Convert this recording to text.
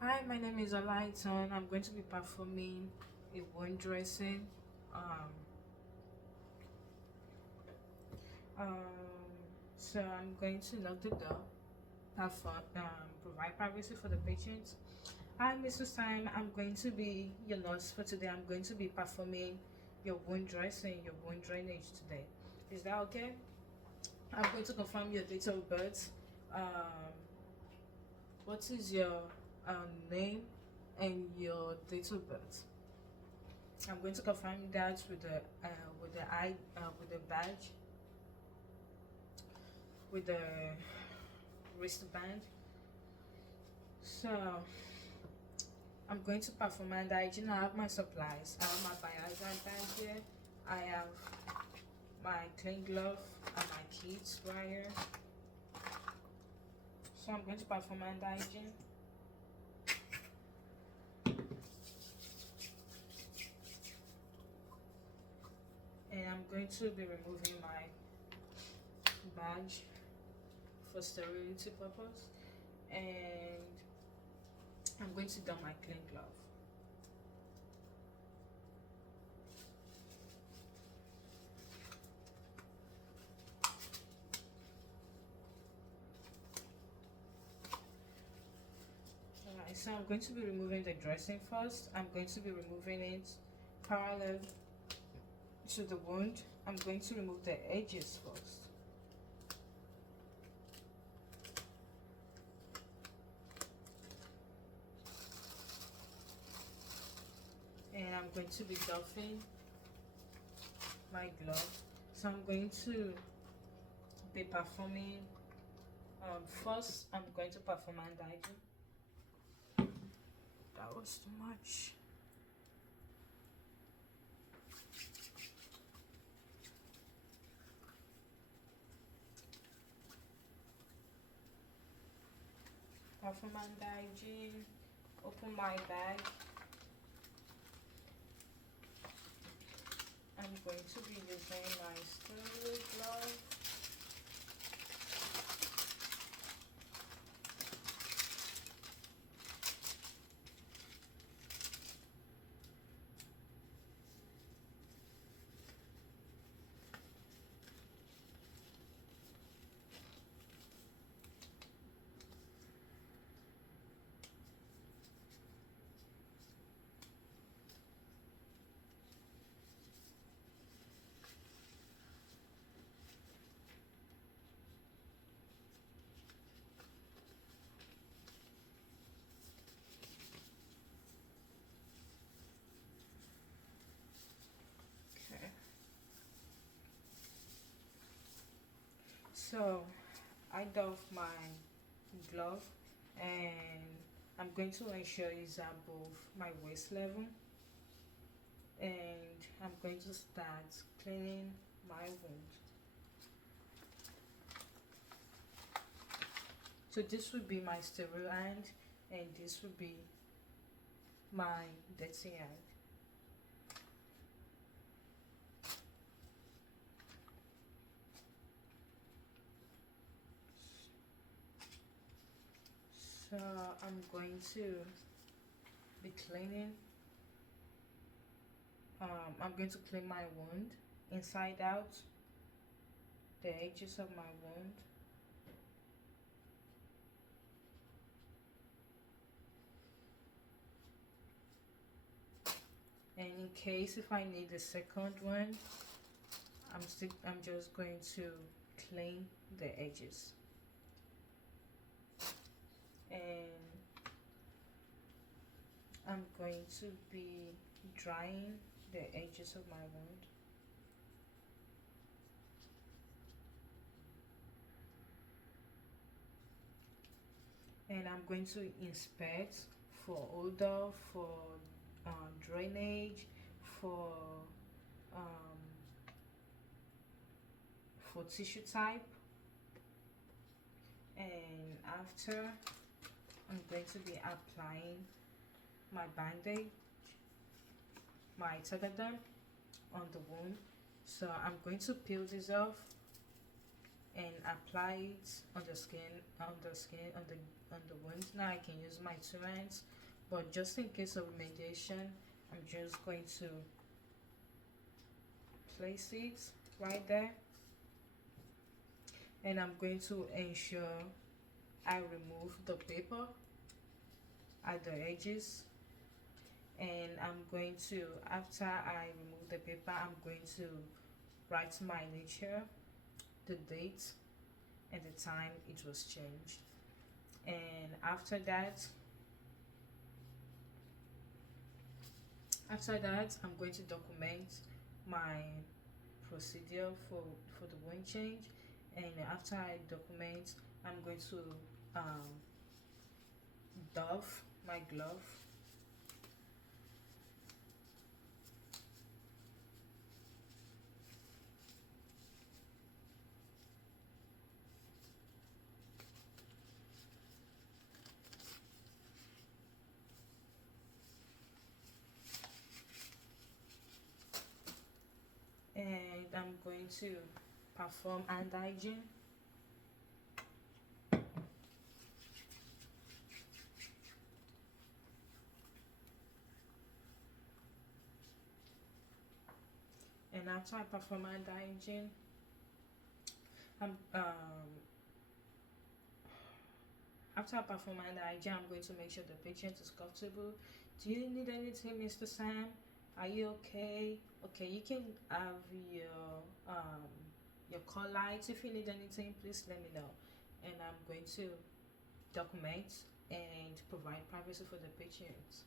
Hi, my name is Olaiton. I'm going to be performing a wound dressing. Um, um, so I'm going to knock the door, provide privacy for the patients. Hi, Mr. Stein. I'm going to be your nurse for today. I'm going to be performing your wound dressing, your wound drainage today. Is that okay? I'm going to confirm your date of birth. Um, what is your name and your date of birth? I'm going to confirm that with the badge, with the wristband. So I'm going to perform my hygiene. I have my supplies. I have my biohazard bag here. I have my clean glove and my kids wire. So I'm going to perform my hygiene. And I'm going to be removing my badge for sterility purpose. And I'm going to don my clean glove. Alright, so I'm going to be removing the dressing first. I'm going to be removing it parallel to the wound. I'm going to remove the edges first. And I'm going to be doffing my glove. So I'm going to be performing, first I'm going to perform bandaging. That was too much. Perform bandaging, open my bag. I'm going to be using my sterile glove. Okay. So I doff my glove and I'm going to ensure it's above my waist level, and I'm going to start cleaning my wound. So this would be my sterile hand and this would be my dirty hand. So I'm going to be cleaning. I'm going to clean my wound inside out, the edges of my wound. And in case if I need a second one, I'm just going to clean the edges. And I'm going to be drying the edges of my wound. And I'm going to inspect for odor, drainage, for um, for tissue type. And after, I'm going to be applying my bandage, my tegaderm on the wound. So I'm going to peel this off and apply it on the skin, on the wound. Now I can use my two hands, but just in case of remediation, I'm just going to place it right there, and I'm going to ensure I remove the paper at the edges. And I'm going to, after I remove the paper, I'm going to write my nature, the date and the time it was changed. And after that, I'm going to document my procedure for the wound change. And after I document, I'm going to doff my glove. And I'm going to perform hand hygiene. And after I perform hand hygiene, I'm after I perform hand hygiene, I'm going to make sure the patient is comfortable. Do you need anything, Mr. Sam? Are you okay? Okay, you can have your call lights. If you need anything, please let me know. And I'm going to document and provide privacy for the patient.